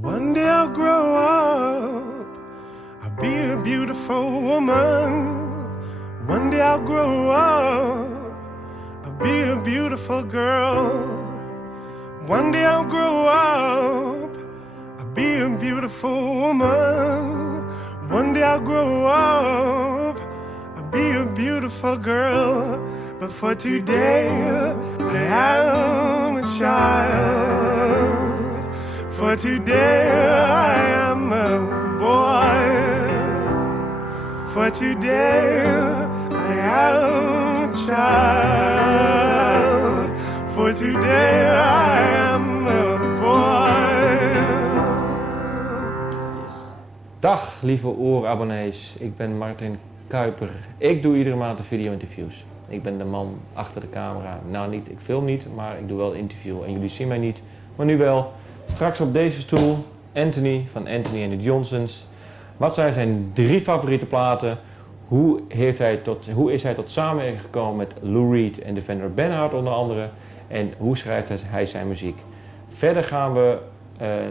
One day I'll grow up, I'll be a beautiful woman. One day I'll grow up, I'll be a beautiful girl. One day I'll grow up, I'll be a beautiful woman. One day I'll grow up, I'll be a beautiful girl. But for today, I am a child. For today I am a boy. For today I am a child. For today I am a boy. Dag lieve oorabonnees, ik ben Martin Kuiper. Ik doe iedere maand de video-interviews. Ik ben de man achter de camera. Nou niet, ik film niet, maar ik doe wel interview. En jullie zien mij niet, maar nu wel. Straks op deze stoel, Antony van Antony and the Johnsons. Wat zijn zijn 3 favoriete platen? Hoe is hij tot samenwerking gekomen met Lou Reed en Devendra Banhart onder andere? En hoe schrijft hij zijn muziek? Verder gaan we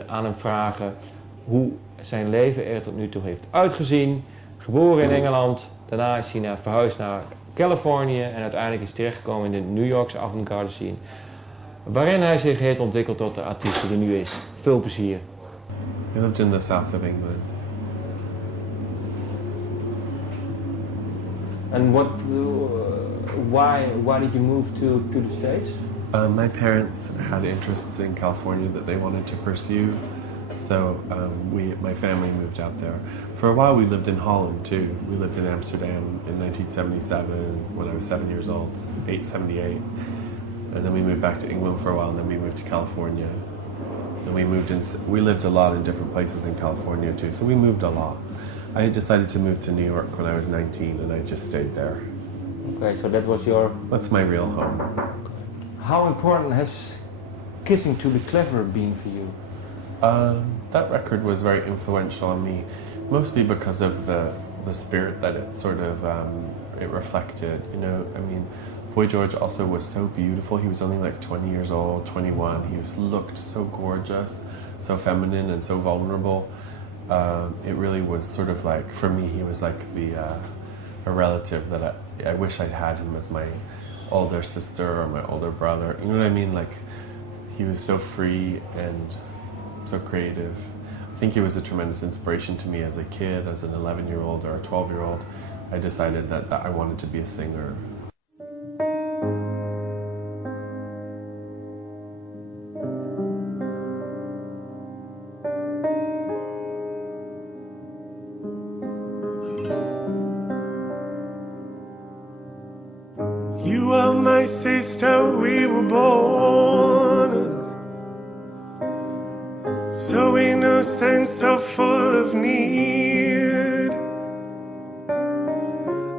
aan hem vragen hoe zijn leven er tot nu toe heeft uitgezien. Geboren in Engeland, daarna is hij verhuisd naar Californië en uiteindelijk is hij terechtgekomen in de New Yorkse avant-garde scene, waarin hij zich heeft ontwikkeld tot de artiest die hij nu is. Veel plezier. I lived in the south of England. And why did you move to the States? My parents had interests in California that they wanted to pursue, so my family moved out there. For a while we lived in Holland too. We lived in Amsterdam in 1977 when I was 7 years old, 78. And then we moved back to England for a while, and then we moved to California. And we lived a lot in different places in California too, so we moved a lot. I decided to move to New York when I was 19, and I just stayed there. Okay, so That's my real home. How important has Kissing to Be Clever been for you? That record was very influential on me, mostly because of the spirit that it sort of it reflected. You know, I mean, Boy George also was so beautiful. He was only like 20 years old, 21. He looked so gorgeous, so feminine and so vulnerable. It really was sort of like, for me, he was like a relative that I wish I'd had him as my older sister or my older brother. You know what I mean? Like, he was so free and so creative. I think he was a tremendous inspiration to me as a kid, as an 11-year-old or a 12-year-old. I decided that I wanted to be a singer. You are my sister, we were born so innocent, so full of need.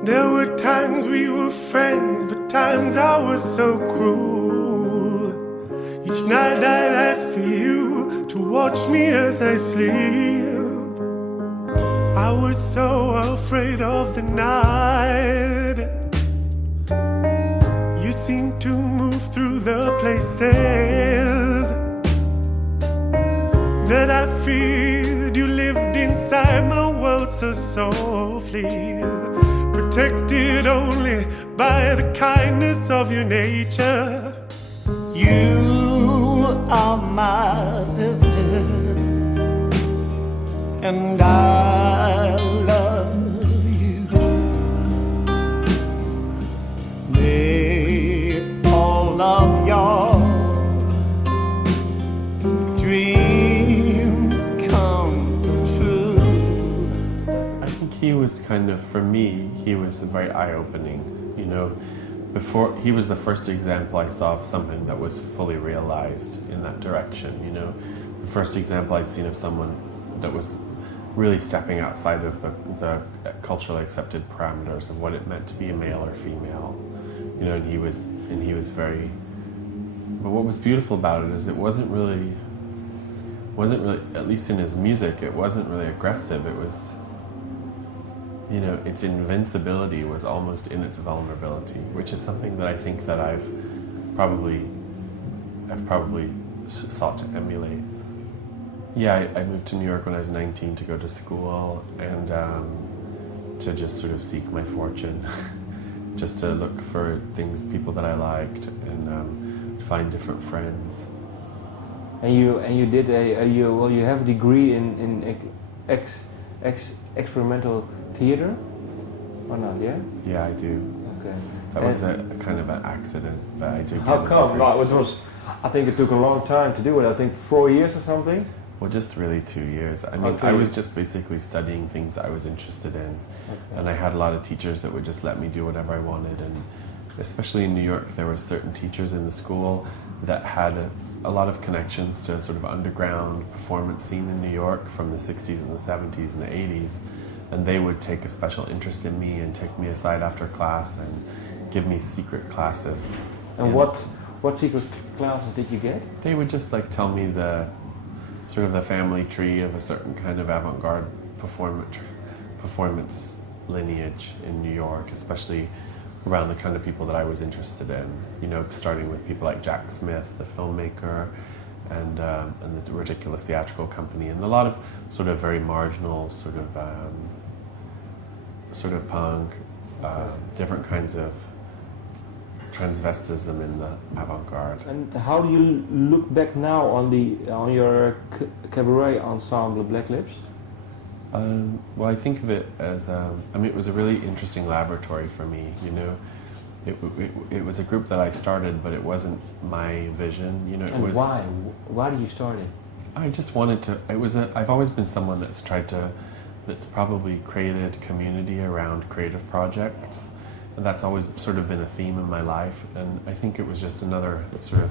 There were times we were friends, but times I was so cruel. Each night I'd ask for you to watch me as I sleep. I was so afraid of the night. You seem to move through the places that I feared. You lived inside my world so softly, protected only by the kindness of your nature. You are my sister, and I love you. May all of your dreams come true. I think he was kind of, for me, he was very eye-opening, you know. Before, he was the first example I saw of something that was fully realized in that direction, you know. The first example I'd seen of someone that was really stepping outside of the culturally accepted parameters of what it meant to be a male or female, you know. And he was very. But what was beautiful about it is it wasn't really, at least in his music, it wasn't really aggressive. It was, you know, its invincibility was almost in its vulnerability, which is something that I think that I've probably sought to emulate. Yeah, I moved to New York when I was 19 to go to school and to just sort of seek my fortune, just to look for things, people that I liked, and find different friends. And you did you have a degree in experimental theater, or not? Yeah. Yeah, I do. Okay. That was a kind of an accident, but I did. How get a come? degree. Well, it was. I think it took a long time to do it. I think 4 years or something. Well, just really 2 years. I mean, 2 I was years. just basically studying things that I was interested in, Okay. and I had a lot of teachers that would just let me do whatever I wanted. And especially in New York, there were certain teachers in the school that had a lot of connections to sort of underground performance scene in New York from the 60s and the 70s and the 80s, and they would take a special interest in me and take me aside after class and give me secret classes. And what secret classes did you get? They would just like tell me the sort of the family tree of a certain kind of avant-garde performance lineage in New York, especially around the kind of people that I was interested in. You know, starting with people like Jack Smith, the filmmaker, and the Ridiculous Theatrical Company, and a lot of sort of very marginal sort of punk, different kinds of transvestism in the avant-garde. And how do you look back now on your cabaret ensemble Black Lips? Well, I think of it as, I mean, it was a really interesting laboratory for me, you know. It was a group that I started, but it wasn't my vision, you know. It And was, why? Why did you start it? I just wanted to, I've always been someone that's probably created community around creative projects. And that's always sort of been a theme in my life. And I think it was just another sort of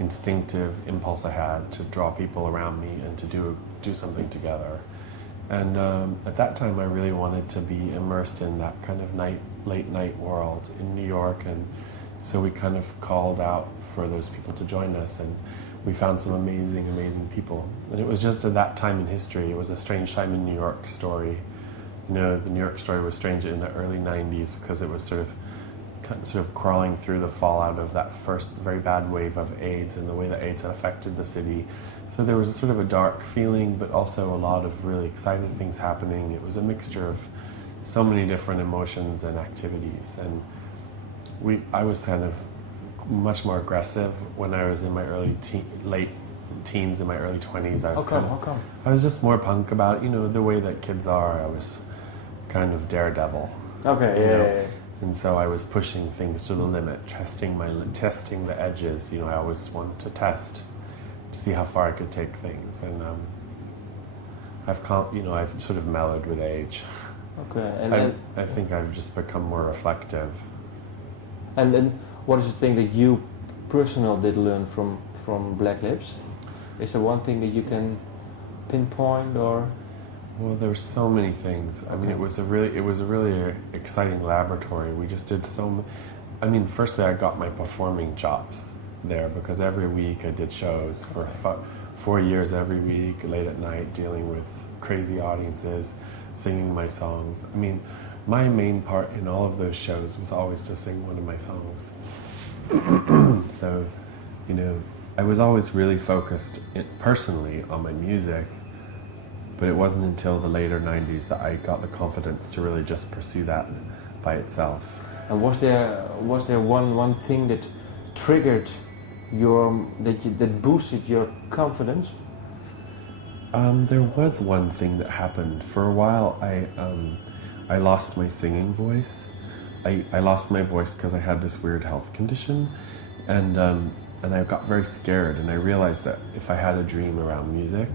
instinctive impulse I had to draw people around me and to do something together. And at that time, I really wanted to be immersed in that kind of late night world in New York. And so we kind of called out for those people to join us. And we found some amazing, amazing people. And it was just at that time in history. It was a strange time in New York story. You know, the New York story was strange in the early 90s because it was sort of crawling through the fallout of that first very bad wave of AIDS and the way that AIDS had affected the city. So there was a sort of a dark feeling, but also a lot of really exciting things happening. It was a mixture of so many different emotions and activities. And I was kind of much more aggressive when I was in my late teens, in my early 20s. How come? I was just more punk about, you know, the way that kids are. I was kind of daredevil. Okay, yeah. And so I was pushing things to the limit, testing the edges. You know, I always wanted to test, to see how far I could take things. And I've sort of mellowed with age. Okay, I think I've just become more reflective. And then what is the thing that you personally did learn from Black Lips? Is there one thing that you can pinpoint or? Well, there were so many things. I mean, it was a really exciting laboratory. We just did I mean, firstly, I got my performing chops there because every week I did shows for 4 years every week, late at night, dealing with crazy audiences, singing my songs. I mean, my main part in all of those shows was always to sing one of my songs. So, you know, I was always really focused personally on my music. But it wasn't until the later 90s that I got the confidence to really just pursue that by itself. And was there one thing that triggered that boosted your confidence? There was one thing that happened. For a while, I lost my singing voice. I lost my voice because I had this weird health condition, and I got very scared. And I realized that if I had a dream around music,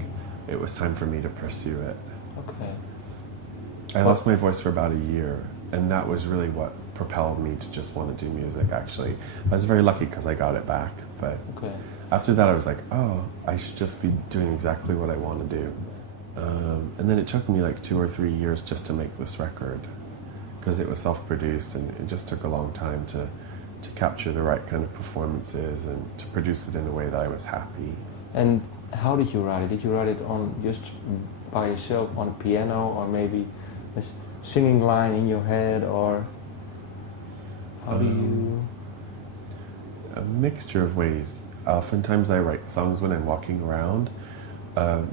it was time for me to pursue it. Okay. I lost my voice for about a year, and that was really what propelled me to just want to do music, actually. I was very lucky because I got it back, but after that I was like, oh, I should just be doing exactly what I want to do. And then it took me like 2 or 3 years just to make this record, because it was self-produced, and it just took a long time to capture the right kind of performances and to produce it in a way that I was happy. And how did you write it? Did you write it on just by yourself on a piano, or maybe a singing line in your head, or how do you? A mixture of ways. Oftentimes I write songs when I'm walking around,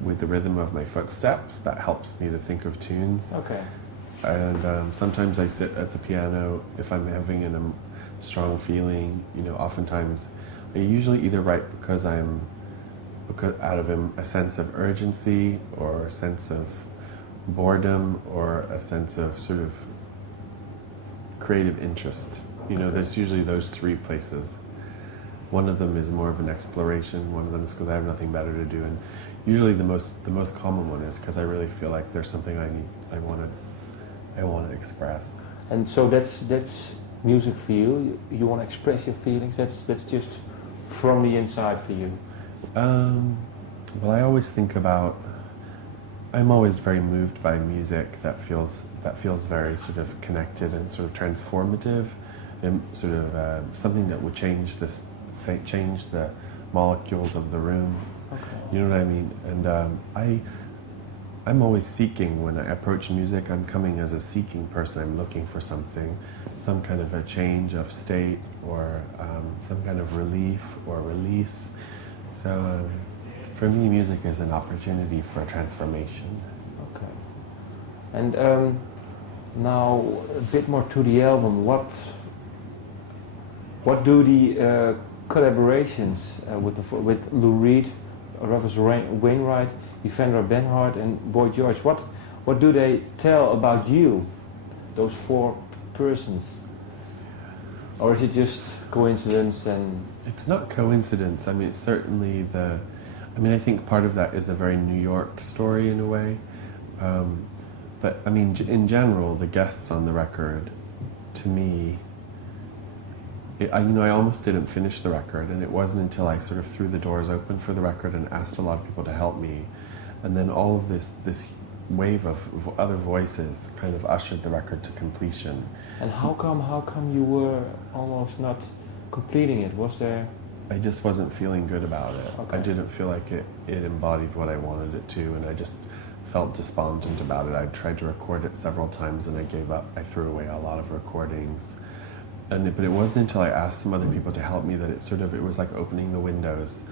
with the rhythm of my footsteps. That helps me to think of tunes. Okay. And sometimes I sit at the piano if I'm having a strong feeling. You know, oftentimes I usually either write because out of a sense of urgency or a sense of boredom or a sense of sort of creative interest. You know, there's usually those three places. One of them is more of an exploration. One of them is because I have nothing better to do, and usually the most common one is because I really feel like there's something I want to express. And so that's music for you. You want to express your feelings. That's just from the inside for you. Well, I always think about. I'm always very moved by music that feels very sort of connected and sort of transformative, and sort of something that would change the molecules of the room. Okay. You know what I mean? And I'm always seeking when I approach music. I'm coming as a seeking person. I'm looking for something, some kind of a change of state or some kind of relief or release. So for me, music is an opportunity for transformation. Okay. And now a bit more to the album. What do the collaborations with Lou Reed, Rufus Wainwright, Devendra Banhart, and Boy George? What do they tell about you? Those four persons, or is it just coincidence? And it's not coincidence. I mean, it's certainly I think part of that is a very New York story in a way. But I mean, in general, the guests on the record, to me, I almost didn't finish the record, and it wasn't until I sort of threw the doors open for the record and asked a lot of people to help me, and then all of this wave of other voices kind of ushered the record to completion. And how come you were almost not completing it? Was there? I just wasn't feeling good about it. Okay. I didn't feel like it embodied what I wanted it to, and I just felt despondent about it. I tried to record it several times and I gave up. I threw away a lot of recordings. But it wasn't until I asked some other people to help me that it was like opening the windows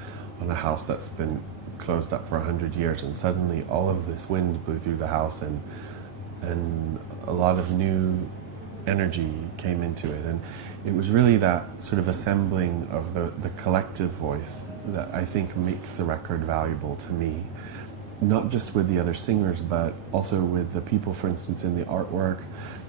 on a house that's been closed up for 100 years, and suddenly all of this wind blew through the house and a lot of new energy came into it. And it was really that sort of assembling of the collective voice that I think makes the record valuable to me. Not just with the other singers, but also with the people, for instance, in the artwork,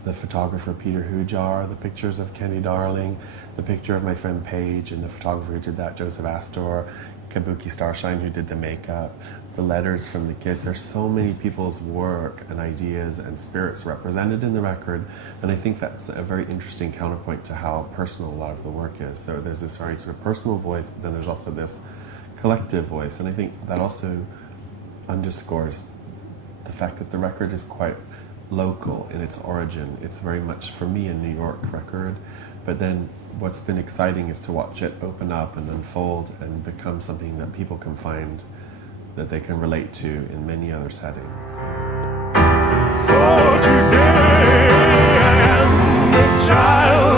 the photographer Peter Hujar, the pictures of Kenny Darling, the picture of my friend Paige, and the photographer who did that, Joseph Astor, Kabuki Starshine, who did the makeup, the letters from the kids. There's so many people's work and ideas and spirits represented in the record, and I think that's a very interesting counterpoint to how personal a lot of the work is. So there's this very sort of personal voice, but then there's also this collective voice, and I think that also underscores the fact that the record is quite local in its origin. It's very much, for me, a New York record, but then what's been exciting is to watch it open up and unfold and become something that people can find that they can relate to in many other settings. For today I am a child